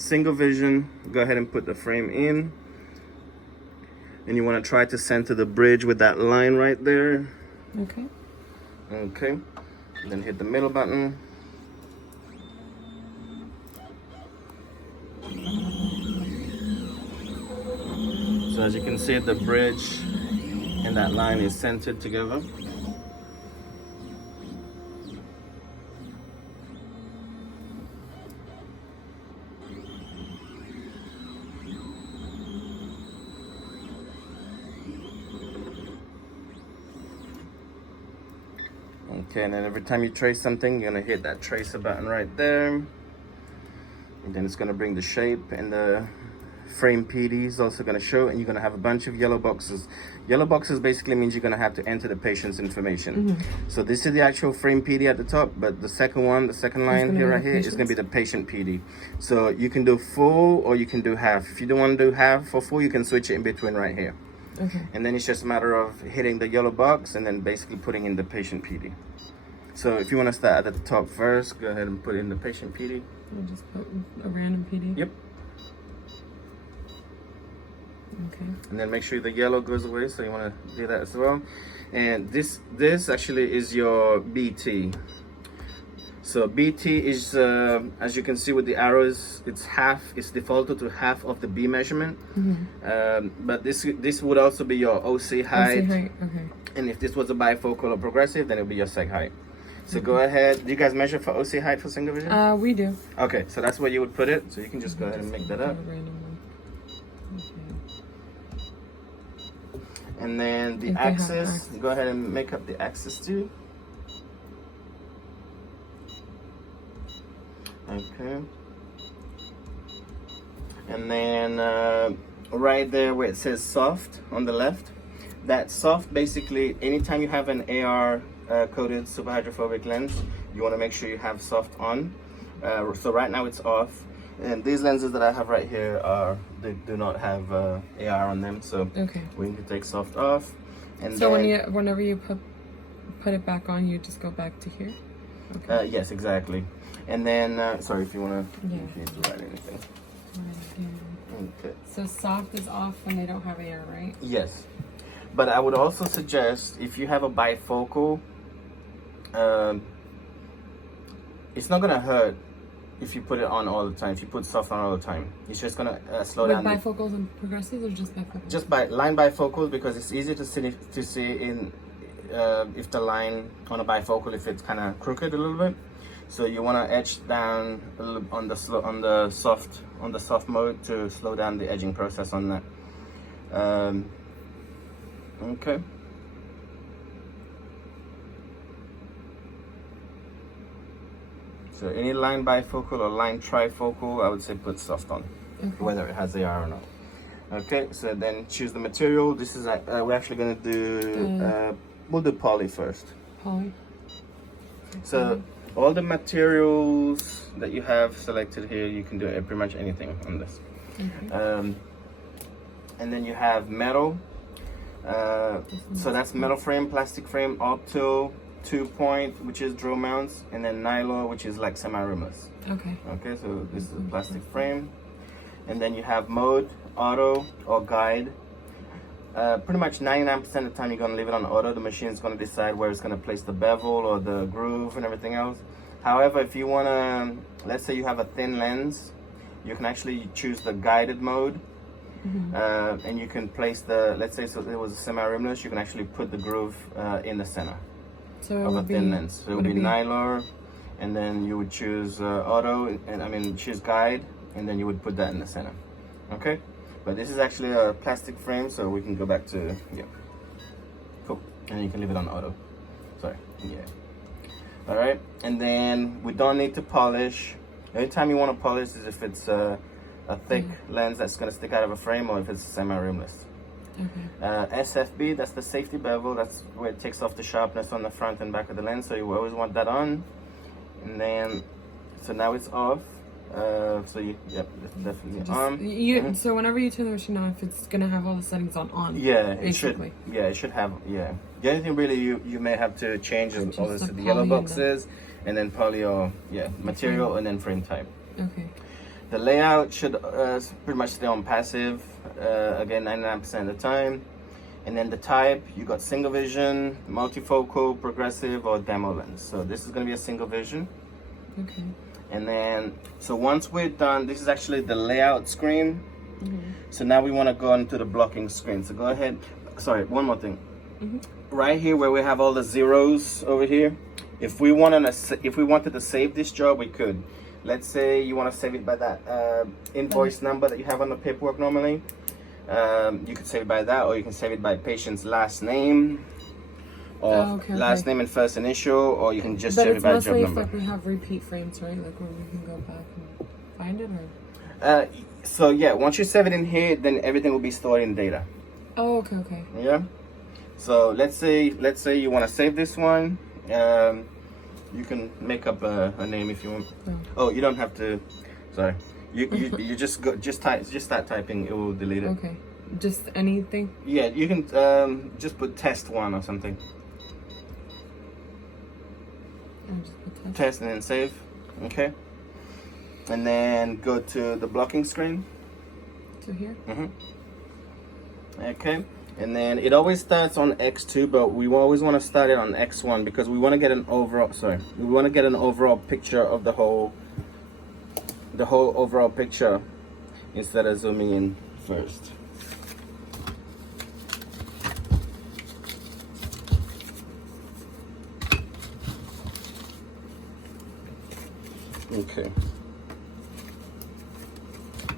single vision, go ahead and put the frame in. And you want to try to center the bridge with that line right there. Okay. Okay. Then hit the middle button. So as you can see, the bridge and that line is centered together. Okay, and then every time you trace something, you're gonna hit that tracer button right there. And then it's gonna bring the shape, and the frame PD is also gonna show, and you're gonna have a bunch of yellow boxes. Yellow boxes basically means you're gonna have to enter the patient's information. So this is the actual frame PD at the top, but the second one, the second line here, right here, is gonna be the patient PD. So you can do full or you can do half. If you don't wanna do half for full, you can switch it in between right here. Okay. And then it's just a matter of hitting the yellow box and then basically putting in the patient PD. So if you want to start at the top first, go ahead and put in the patient PD. I'll just put a random PD. Yep. Okay. And then make sure the yellow goes away, so you want to do that as well. And this actually is your BT. So BT is, as you can see with the arrows, it's defaulted to half of the B measurement. But this would also be your OC height. Okay. And if this was a bifocal or progressive, then it would be your seg height. So go ahead. Do you guys measure for OC height for single vision? We do. Okay, so that's where you would put it. So you can just go ahead and make that up. And then the axis, go ahead and make up the axis too. Okay. And then right there where it says soft on the left, that soft basically, anytime you have an AR coated super hydrophobic lens, you want to make sure you have soft on. So right now it's off, and these lenses that I have right here they do not have AR on them, so we need to take soft off. And so then, whenever you put it back on, you just go back to here. Okay. Yes, exactly. And then sorry if you want to write anything. Okay. So soft is off when they don't have AR, right? Yes. But I would also suggest, if you have a bifocal, it's not gonna hurt if you put it on all the time. If you put soft on all the time, it's just gonna slow down. Bifocals and progressives, or just bifocals? Just by line bifocals, because it's easier to see in if the line on a bifocal, if it's kind of crooked a little bit. So you want to edge down a little on the soft mode to slow down the edging process on that. Okay. So any line bifocal or line trifocal, I would say put soft on, whether it has AR or not. Okay, so then choose the material. This is we're actually going to do we'll do poly first. Poly. So all the materials that you have selected here, you can do pretty much anything on this. And then you have metal. So that's metal frame, plastic frame, opto, 2-point, which is drill mounts, and then nylon, which is like semi-rimless. Okay, so this is a plastic frame. And then you have mode, auto, or guide. Pretty much 99% of the time you're going to leave it on auto. The machine is going to decide where it's going to place the bevel or the groove and everything else. However, if you want to, let's say you have a thin lens, you can actually choose the guided mode. And you can place the, let's say so it was a semi-rimless, you can actually put the groove in the center of a thin lens. So it would be nylon, and then you would choose auto, and choose guide, and then you would put that in the center. Okay, but this is actually a plastic frame, so we can go back to cool, and you can leave it on auto. Sorry, all right. And then we don't need to polish. The only time you want to polish is if it's a thick lens that's going to stick out of a frame, or if it's semi-rimless. SFB, that's the safety bevel. That's where it takes off the sharpness on the front and back of the lens, so you always want that on. And then, so now it's off. So it's definitely on. So whenever you turn the machine on, if it's going to have all the settings on. Yeah, it should. Yeah, it should have. Yeah. The only thing really you may have to change is all the yellow boxes, and then poly or material, and then frame type. Okay. The layout should pretty much stay on passive, again 99% of the time. And then the type, you got single vision, multifocal, progressive, or demo lens. So this is going to be a single vision. Okay. And then, so once we're done, this is actually the layout screen. So now we want to go into the blocking screen. So go ahead. Sorry, one more thing. Right here where we have all the zeros over here, if we wanted to save this job, we could. Let's say you want to save it by that invoice number that you have on the paperwork normally. You could save it by that, or you can save it by patient's last name, or last name and first initial, or you can just save it by job number. But it's mostly if like we have repeat frames, right? Like where we can go back and find it, or? So yeah, once you save it in here, then everything will be stored in data. Oh, okay. Yeah. So let's say you want to save this one. You can make up a name if you want. Oh, you don't have to. Sorry. You just start typing. It will delete it. Okay. Just anything. Yeah, you can just put test 1 or something. Just put test and then save. Okay. And then go to the blocking screen. To here. Okay. And then it always starts on X2, but we always want to start it on X1 because we want to get an overall. We want to get an overall picture of the whole overall picture instead of zooming in first. Okay.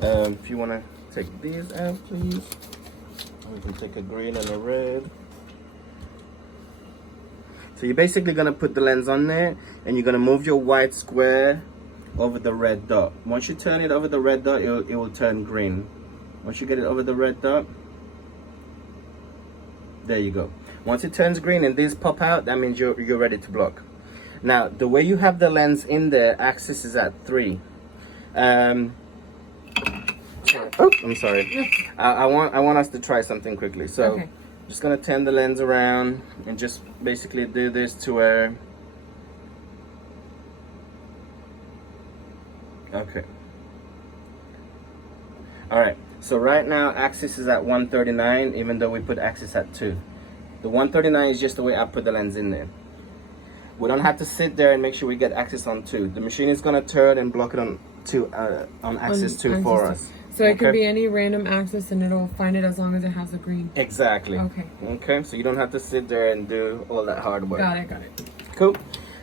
If you want to take these out, please. We can take a green and a red. So you're basically going to put the lens on there, and you're going to move your white square over the red dot. Once you turn it over the red dot, it will turn green. Once you get it over the red dot, there you go. Once it turns green and these pop out, that means you're ready to block. Now, the way you have the lens in there, axis is at 3. Oh, I'm sorry. I want us to try something quickly. So, I'm just gonna turn the lens around and just basically do this to where. Okay. All right. So right now, axis is at 139, even though we put axis at 2. The 139 is just the way I put the lens in there. We don't have to sit there and make sure we get axis on 2. The machine is gonna turn and block it on 2 on axis 2 for us. So it could be any random axis and it'll find it as long as it has a green. Exactly. Okay. Okay, so you don't have to sit there and do all that hard work. Got it. Cool.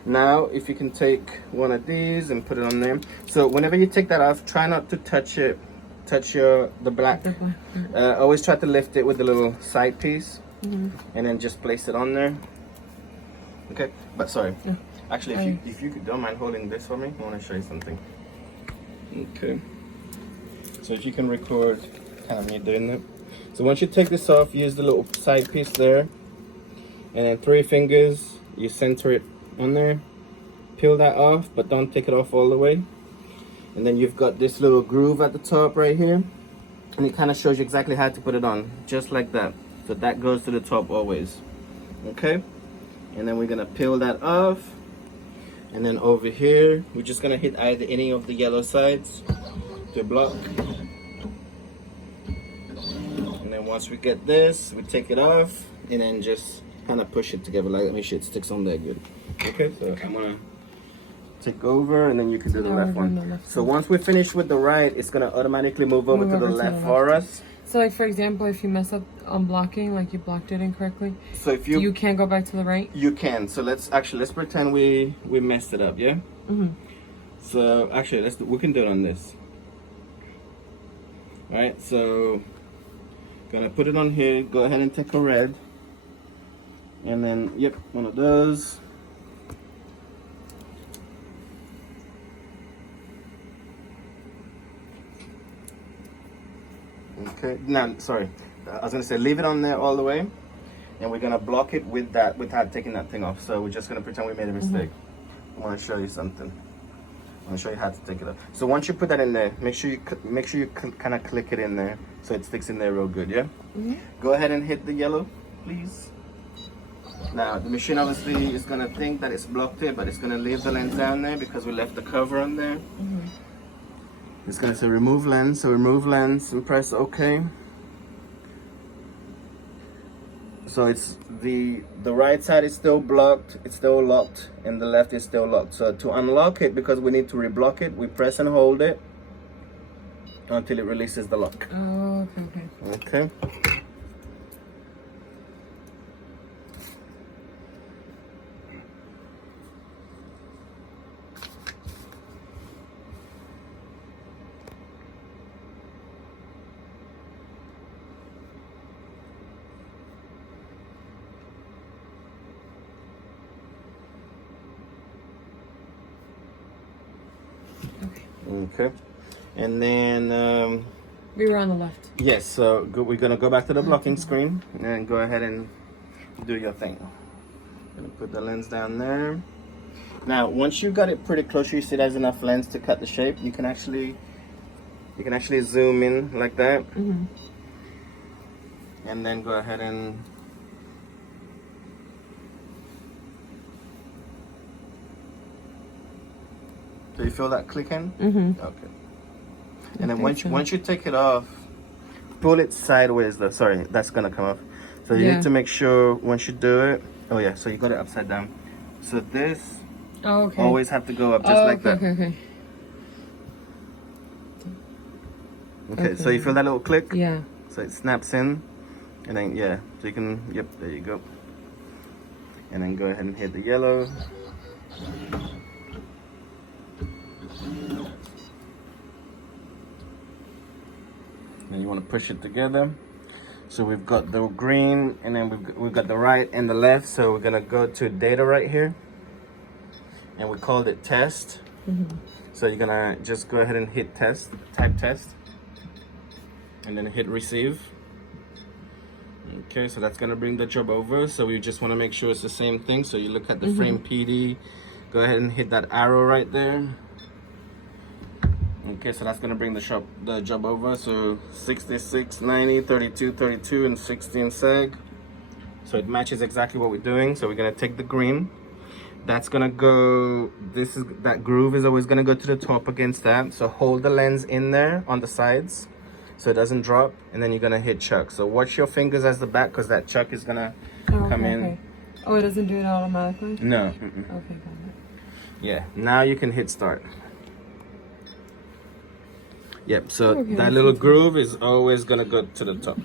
Now, if you can take one of these and put it on there. So whenever you take that off, try not to touch the black. Always try to lift it with the little side piece, and then just place it on there. Okay, but sorry. Yeah. Actually, if you don't mind holding this for me, I want to show you something. Okay. So if you can record kind of me doing that. So once you take this off, use the little side piece there, and then 3 fingers, you center it on there. Peel that off, but don't take it off all the way. And then you've got this little groove at the top right here, and it kind of shows you exactly how to put it on, just like that. So that goes to the top always. Okay. And then we're gonna peel that off, and then over here we're just gonna hit either any of the yellow sides to block. And then once we get this, we take it off and then just kind of push it together, like, make sure it sticks on there good. Okay, so I'm gonna take over and then you can do the left one. So once we finish with the right, it's gonna automatically move over to the left for us. So like, for example, if you mess up on blocking, like you blocked it incorrectly, so if you can't go back to the right? You can. So let's pretend we messed it up, yeah? So actually we can do it on this. Alright, so gonna put it on here, go ahead and take a red, and then one of those. Okay, now sorry, I was gonna say leave it on there all the way, and we're gonna block it with that without taking that thing off. So we're just gonna pretend we made a mistake. I want to show you something. I'm gonna show you how to take it off. So once you put that in there, make sure you kind of click it in there so it sticks in there real good. Yeah. Go ahead and hit the yellow, please. Now the machine obviously is gonna think that it's blocked it, but it's gonna leave the lens down there because we left the cover on there. It's gonna say remove lens, so remove lens and press OK. So it's the right side is still blocked, it's still locked, and the left is still locked. So to unlock it, because we need to reblock it, we press and hold it until it releases the lock. Oh, okay. Okay. Okay, and then we were on the left. yes, so we're gonna go back to the blocking screen and go ahead and do your thing. Gonna put the lens down there. Now, once you got it pretty close, you see there's enough lens to cut the shape. You can actually zoom in like that, and then go ahead and do you feel that clicking? Okay. And then once you take it off, pull it sideways. Sorry, that's gonna come off. So you need to make sure once you do it. Oh yeah, so you got it upside down. So this always have to go up just like that. Okay, so you feel that little click? Yeah. So it snaps in, and then yeah, so you can there you go. And then go ahead and hit the yellow. And you want to push it together. So we've got the green, and then we've got the right and the left. So we're gonna go to data right here, and we called it test. So you're gonna just go ahead and hit test, type test, and then hit receive. Okay, so that's gonna bring the job over. So we just want to make sure it's the same thing. So you look at the frame PD, go ahead and hit that arrow right there. Okay, so that's gonna bring the job over. So 66, 90, 32, 32, and 16 sag. So it matches exactly what we're doing. So we're gonna take the green. That's gonna go. That groove is always gonna go to the top against that. So hold the lens in there on the sides, so it doesn't drop. And then you're gonna hit chuck. So watch your fingers as the back, because that chuck is gonna come in. Okay. Oh, it doesn't do it automatically? No. Okay, got it. Yeah. Now you can hit start. Yep, so that little groove is always gonna go to the top.